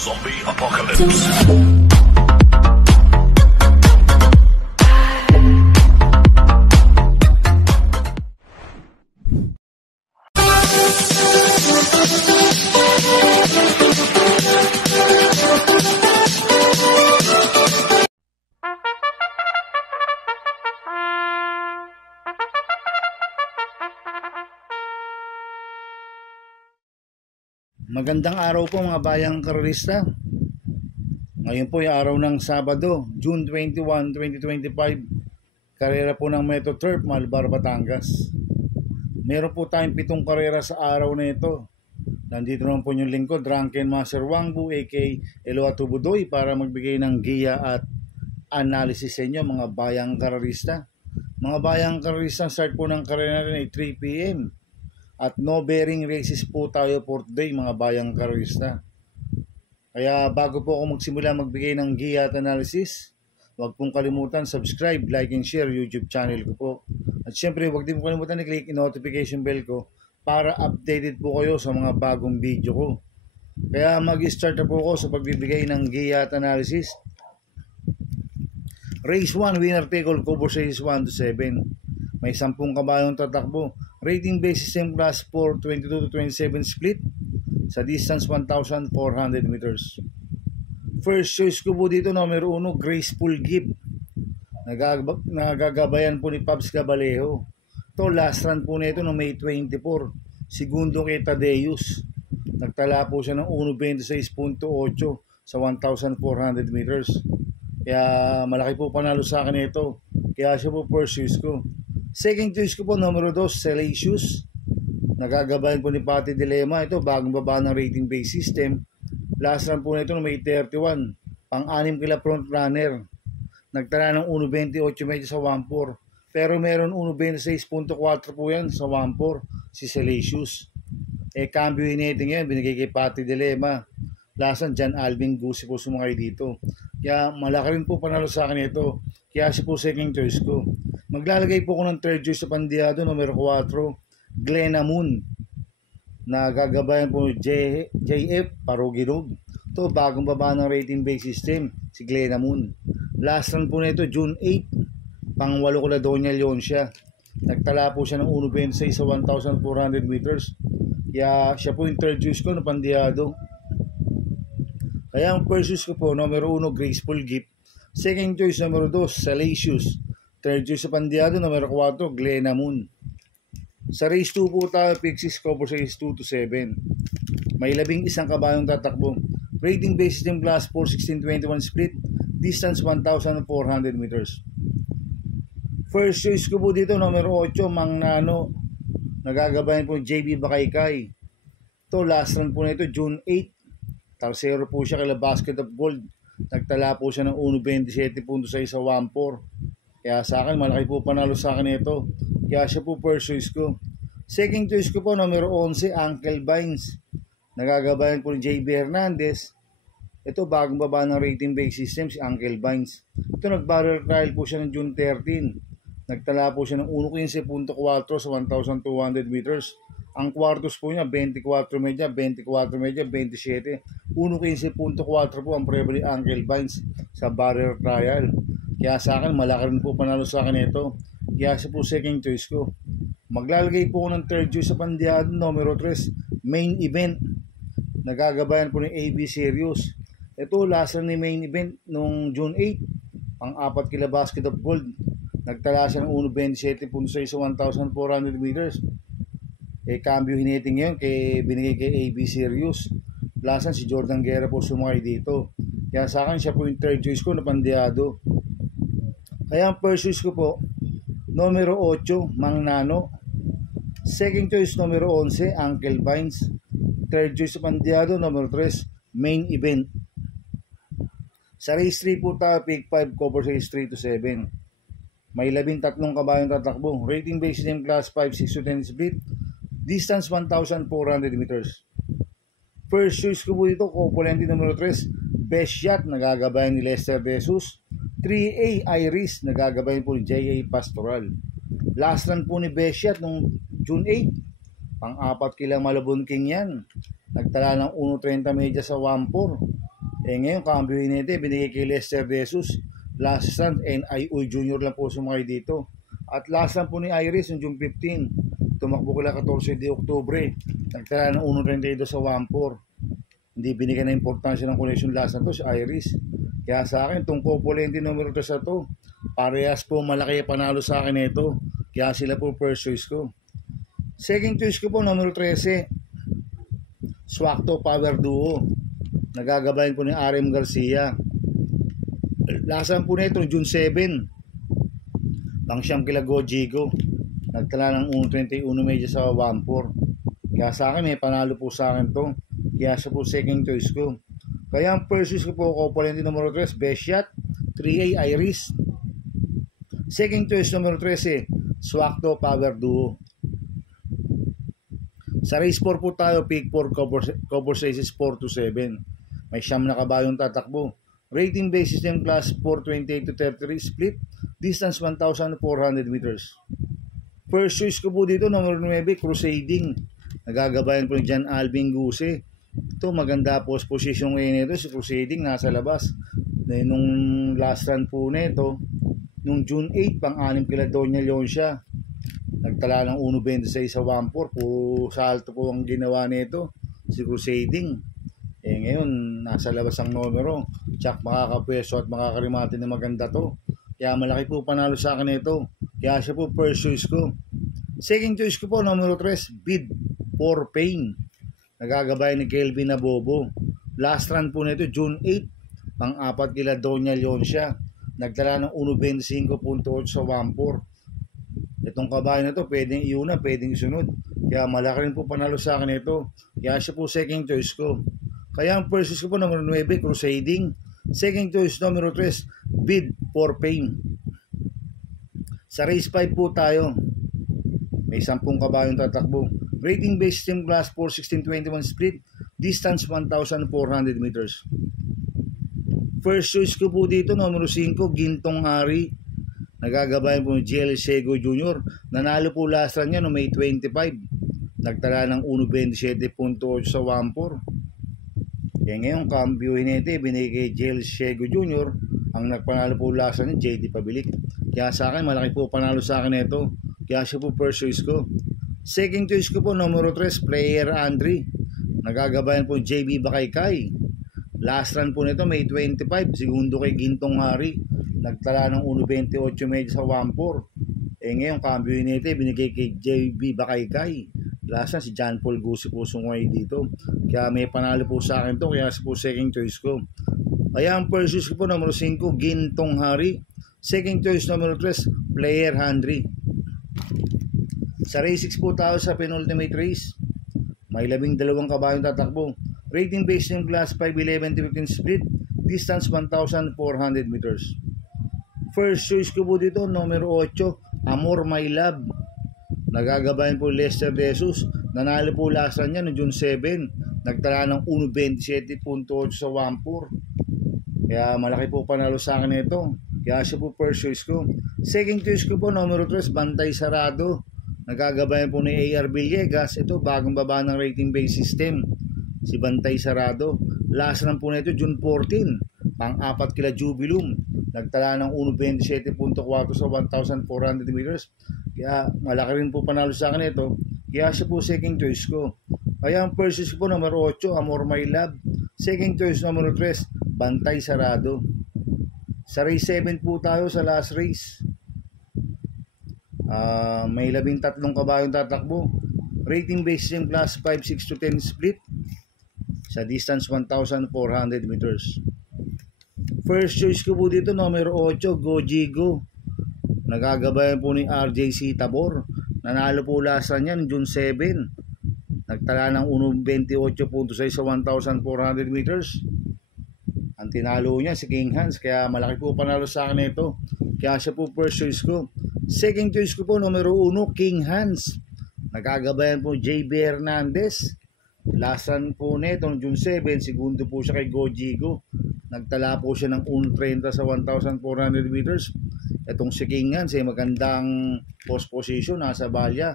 Zombie Apocalypse. Magandang araw po mga bayang karerista. Ngayon po yung araw ng Sabado, June 21, 2025. Karera po ng Metro Turf, Malbar, Batangas. Meron po tayong 7 karera sa araw na ito. Nandito naman po yung lingkod, Drunken Master Wangbu aka Eloa Tubudoy, para magbigay ng giya at analysis sa inyo mga bayang karerista. Mga bayang karerista, start po ng karera natin ay 3 PM. At no bearing races po tayo for today mga bayang karerista. Kaya bago po ako magsimula magbigay ng giya at analysis, huwag pong kalimutan subscribe, like and share YouTube channel ko po. At syempre huwag din po kalimutan i-click yung notification bell ko para updated po kayo sa mga bagong video ko. Kaya mag-start na po ako sa pagbibigay ng giya at analysis. Race 1, winner take all, cover races 1 to 7. May 10 kabayong tatakbo. Rating base system class 4, 22 to 27 split sa distance 1,400 meters. First choice ko po dito, numero 1, Graceful Gift. Nagagabayan po ni Pabs Cabalejo. Ito, last run po nito no May 24. Segundo kay Tadeus. Nagtala po siya ng 1.26.8 sa 1,400 meters. Kaya malaki po panalo sa akin ito. Kaya siya po first choice ko. Second choice ko po, numero 2, Salacious. Nagagabayan po ni Pati Dilema. Ito, bagong baba ng rating base system. Last run po nito no May 31. Pang-anim kila front runner. Nagtala ng 1.28 medyo sa 1.4. Pero meron 1.26.4 po yan sa 1.4. Si Salacious. Cambio hitting yan. Binigay kay Pati Dilema. Last run, John Alvin Gusi po sumakay dito. Kaya malaki rin po panalo sa akin ito. Kaya siya po second choice ko. Maglalagay po ko ng third choice sa pandiado, numero 4, Glenna Moon. Nagagabayan po JF Paruginog. Ito, bagong baba ng rating base system, si Glenna Moon. Last run po nito, June 8, pang-8 ko na Doña Leon siya. Nagtala po siya ng 1.26 sa 1,400 meters. Kaya siya po yung third choice ko na pandiado. Kaya ang first choice ko po, numero 1, Graceful Gift. Second choice, numero 2, Salacious. Third choice sa pandiado, numero 4, Glenna Moon. Sa race 2 po tayo, pick 6, cover race 2 to 7. May 11 kabayong tatakbo. Rating base system class 4, 16-21 split. Distance 1,400 meters. First choice ko po dito, numero 8, Mang Nano. Nagagabayan po JB Bakaykay. Ito, last run po nito, June 8. Tarsero po siya kay Basket of Gold. Nagtala po siya ng 1.27.6 sa 1.4. Kaya sa akin, malaki po panalo sa akin ito. Kaya siya po first choice ko. Second choice ko po, numero 11, Uncle Vines. Nagagabayan po ni JB Hernandez. Ito, bagong baba ng rating base system, si Uncle Vines. Ito, nag-barrel trial po siya ng June 13. Nagtala po siya ng 1.15.4 sa 1,200 meters. Ang kwartos po niya, 24 medya, 27. 1.15.4 po ang preba ni Uncle Vines sa barrel trial. Kaya sa akin, malaki rin po panalo sa akin ito. Kaya siya po second choice ko. Maglalagay po ko ng third choice sa pandiado, numero 3, Main Event. Nagagabayan po ng AB Sirius. Ito, last run ni Main Event nung June 8. Pang-4 kila Basket of Gold. Nagtala siya ng 1.27.6 sa 1,400 meters. Cambio hitting ngayon, binigay kay AB Sirius. Last run, si Jordan Guerra po sumakay dito. Kaya sa akin, siya po yung third choice ko na pandiado. Kaya ang first choice ko po, numero 8, Mang Nano. Second choice, numero 11, Uncle Vines. Third choice sa pandiado, numero 3, Main Event. Sa race 3 po tayo, pick 5, cover race 3 to 7. May 13 kabayong tatakbo. Rating base system class 5, 6 to 10 split. Distance 1,400 meters. First choice ko po dito, Copolente numero 3, Best Shot. Nagagabayan ni Lester De Jesus. 3A Iris, nagagabayan po ni J.A. Pastoral. Last run po ni Beshia nung June 8. Pang-4 kila Malabon King yan. Nagtala ng 1.30 media sa 1.4. Ngayon, cambio hinete, binigay kay Lester De Jesus. Last stand, NIO Junior lang po sumakay dito. At last stand po ni Iris, yung June 15. Tumakbo kila 14 de Oktubre. Nagtala ng 1.32 sa 1.4. Hindi binigyan na importansya ng connection last na to si Iris. Kaya sa akin, itong Copolente numero 3 na to, parehas po malaki panalo sa akin ito. Kaya sila po first choice ko. Second choice ko po, numero 13. Swakto Power Duo. Nagagabayan po ni RM Garcia. Lasan po nito June 7. Pangsyam kila Gojigo. Nagtala ng 1.31 medyo sa 1.4. Kaya sa akin may panalo po sa akin to. Kaya siya po second choice ko. Kaya ang first choice ko po, Copolente numero 3, Best Shot, 3A Iris. Second choice numero 13, Swakto Power Duo. Sa race 4 po tayo, pick 4, cover sizes 4 to 7. May siyam na kabayong tatakbo. Rating base system class 428 to 33 split. Distance 1,400 meters. First choice ko po dito, number 9, Crusading. Nagagabayan po ni John Alvin Guse. Ito, maganda po position ngayon nito. Si Crusading nasa labas. Nung last run po nito, nung June 8, pang-anim kila Doña Leon siya. Nagtala ng 1.26 sa 1.4. Po, salto po ang ginawa nito. Si Crusading. Ngayon, nasa labas ang numero. Tsak makakapweso at makakarimati na maganda to. Kaya malaki po panalo sa akin ito. Kaya siya po first choice ko. Second choice ko po, numero 3, Bid for Pain. Nagagabayan ni Kelvin Nabobo. Last run po nito, June 8. Pang-apat kila Doña Leon siya. Nagtala ng 1.25.8 sa 1.4. Itong kabayan na to, pwedeng iuna, pwedeng isunod. Kaya malaki rin po panalo sa akin ito. Kaya siya po second choice ko. Kaya ang first choice ko po, numero 9, Crusading. Second choice, numero 3, Bid for Pain. Sa race 5 po tayo. May 10 kabayong tatakbo. Rating base system class 416-21 split. Distance 1,400 meters. First choice ko po dito, numero 5, Gintong Hari. Nagagabayan po ni GL Sego Jr. Nanalo po last run niya no May 25. Nagtala ng 1.27.8 sa 1.4. Ngayon, cambio hinete, binigay kay GL Sego Jr. Ang nagpanalo po last run niya, JD Pabilik. Kaya sa akin, malaki po panalo sa akin ito. Kaya siya po first choice ko. Second choice ko po, numero 3, Player Andre. Nagagabayan po JB Bakaykay. Last run po nito, May 25. Segundo kay Gintong Hari. Nagtala ng 1.28 medyo sa 1.4. Ngayon, cambio hinete, binigay kay JB Bakaykay. Last run, si John Paul Gusi po sungay dito. Kaya may panalo po sa akin to. Kaya siya po second choice ko. Kaya ang first choice ko po, numero 5, Gintong Hari. Second choice, numero 3, Player Andre. Sa race 6 po tayo sa penultimate race. May 12 kabayong tatakbo. Rating based yung class 5-11-15 split. Distance 1,400 meters. First choice ko po dito, numero 8, Amor My Love. Nagagabayan po Lester De Jesus. Nanalo po last run niya no June 7. Nagtala ng 1.27.8 sa 1.4. Kaya malaki po panalo sa akin ito. Kaya siya po first choice ko. Second choice ko po, numero 3, Bantay Sarado. Nagagabayan po ni AR Villegas. Ito, bagong baba ng rating base system. Si Bantay Sarado. Last run po nito, June 14. Pang-apat kila Jubilum. Nagtala ng 1.27.4 sa 1,400 meters. Kaya malaki rin po panalo sa akin ito. Kaya siya po second choice ko. Kaya ang first choice ko po, numero 8, Amor My Love. Second choice, numero 3, Bantay Sarado. Sa race 7 po tayo sa last race. May 13 kabayong tatakbo. Rating base yung class 5, 6 to 10 split. Sa distance 1,400 meters. First choice ko po dito, numero 8, Gojigo. Nagagabayan po ni RJC Tabor. Nanalo po last run yan, June 7. Nagtala ng 1.28.6 sa 1,400 meters. Ang tinalo niya si King Hans. Kaya malaki po panalo sa akin ito. Kaya siya po first choice ko. Second choice ko po, numero 1, King Hans. Nagagabayan po JB Hernandez. Last run po nito, June 7. Segundo po siya kay Gojigo. Nagtala po siya ng 1.30 sa 1,400 meters. Itong si King Hans, magandang post position. Nasa balya.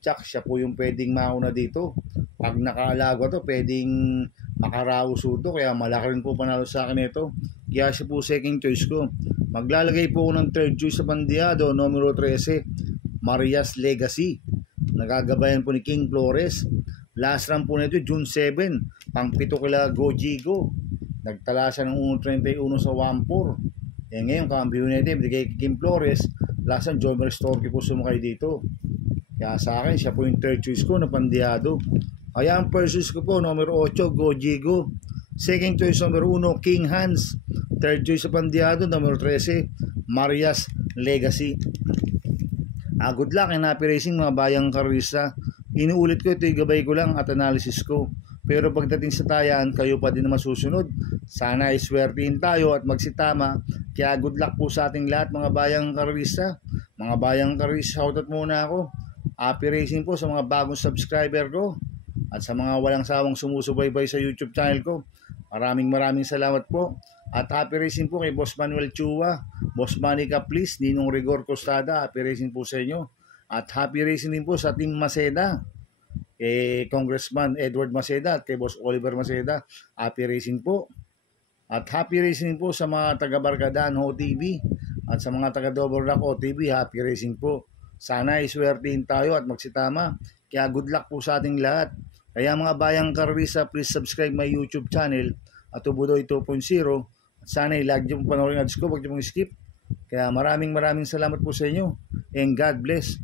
Tsak, siya po yung pwedeng mauna dito. Pag nakaalago to, pwedeng Makarauso to, kaya malaki rin po panalo sa akin ito. Kaya siya po second choice ko. Maglalagay po ako ng third choice sa bandiado, numero 13, Marias Legacy. Nagagabayan po ni King Flores. Last run po nito, June 7, pang 7 kila Gojigo. Nagtala siya ng 1.31 sa 1.4. Eh ngayon, kambyo nito, binigay kay King Flores. Last run, Jomer Storky po sumakay dito. Kaya sa akin, siya po yung third choice ko na bandiado. Kaya ang first choice ko po, numero 8, Gojigo. Second choice, numero 1, King Hans. Third choice sa bandiado, numero 13, Marias Legacy. Good luck and happy racing mga bayang karista. Inuulit ko, ito yung gabay ko lang at analysis ko. Pero pagdating sa tayan, kayo pa din na masusunod. Sana iswertihin tayo at magsitama. Kaya good luck po sa ating lahat mga bayang karista. Mga bayang karista, shoutout muna ako. Happy racing po sa mga bagong subscriber ko. At sa mga walang sawang sumusubaybay sa YouTube channel ko. Maraming salamat po. At happy racing po kay Boss Manuel Chua, Boss Manica Please, Ninong Rigor Costada. Happy racing po sa inyo. At happy racing din po sa Team Maceda, kay Congressman Edward Maceda at kay Boss Oliver Maceda. Happy racing po. At happy racing po sa mga taga-Barkadaan OTV at sa mga taga-Double Rock OTV. Happy racing po. Sana iswertihin tayo at magsitama. Kaya good luck po sa ating lahat. Kaya mga bayang karwisa, please subscribe my YouTube channel at Tubudoy 2.0. At sana i-like nyo panoorin ads ko, huwag nyo mong skip. Kaya maraming salamat po sa inyo and God bless.